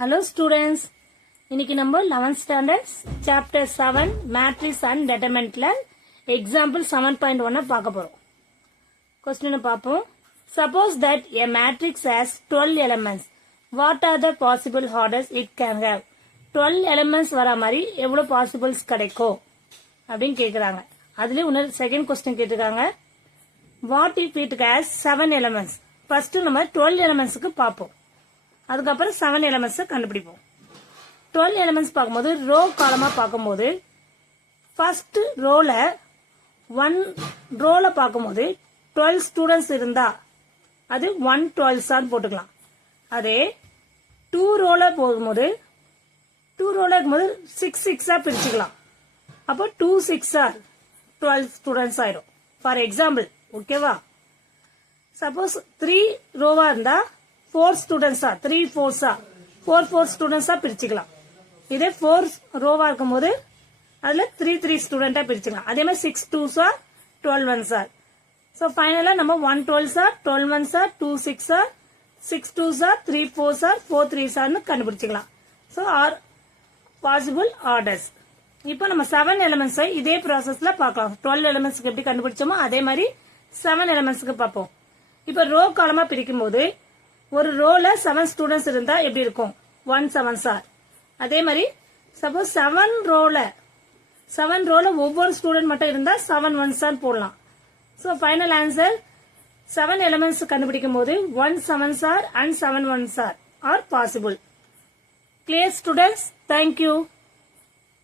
Hello students, இன்னைக்கு நம்ம 11th standard chapter 7 matrix and determinantல example 7.1 பார்க்க போறோம். Question பார்ப்போம். Suppose that a matrix has 12 elements. What are the possible orders it can have? 12 elements வர மாதிரி எவ்வளவு possibles கிடைக்கும் அப்படின்னு கேக்குறாங்க. அதுல இன்னொரு செகண்ட் क्वेश्चन கேட்டிருக்காங்க. What if it has 7 elements? First நம்ம 12 elementsக்கு பார்ப்போம். அதுக்கப்புறம் 7 elements கண்டுபிடிப்போம். 12 elements பார்க்கும்போது ரோ காலமா பார்க்கும்போது ஃபர்ஸ்ட் ரோல 1 ரோல பார்க்கும்போது 12 ஸ்டூடண்ட்ஸ் இருந்தா அது 112 ஆர் போட்டுக்கலாம். அதே 2 ரோல போகும்போது 2 ரோல இருக்கும்போது 6 6 ஆ பிரிச்சுக்கலாம். அப்போ 2 6 ஆர் 12 ஸ்டூடண்ட்ஸ் ஆயிடும். ஃபார் எக்ஸாம்பிள் ஓகேவா, சப்போஸ் 3 ரோவா இருந்தா 4 ஸ்டூடண்ட்ஸா 3 4 4 ஸ்டூடண்ட்ஸா பிரிச்சுக்கலாம். இதே 4 ரோவா இருக்கும்போது அதுல 3 ஸ்டூடெண்டா பிரிச்சுக்கலாம். அதே மாதிரி 6 2s 12 1s. சோ ஃபைனலா நம்ம 112s 12 1s 2 6 6 2s 3 4s 4 3s கண்டுபிடிச்சுக்கலாம். So are possible orders. இப்போ நம்ம 7 எலிமெண்ட்ஸ் இதே ப்ராசஸ்ல பார்க்கலாம். 12 எலிமெண்ட்ஸ்க்கு எப்படி கண்டுபிடிச்சோமோ அதே மாதிரி 7 எலிமெண்ட்ஸ்க்கு பார்ப்போம். இப்போ ரோ காலமா பிரிக்கும் போது ஒரு ரோல 7 ஸ்டூடண்ட்ஸ் இருந்தா எப்படி இருக்கும்? 1 7s. அதே மாதிரி சப்போஸ் 7 ரோல ஒவ்வொரு ஸ்டூடெண்ட் மட்டும் இருந்தா 7 1s போடலாம். சோ ஃபைனல் ஆன்சர் 7 எலிமெண்ட்ஸ் கண்டுபிடிக்கும் போது 1 7s and 7 1s are possible. Clear students? Thank you.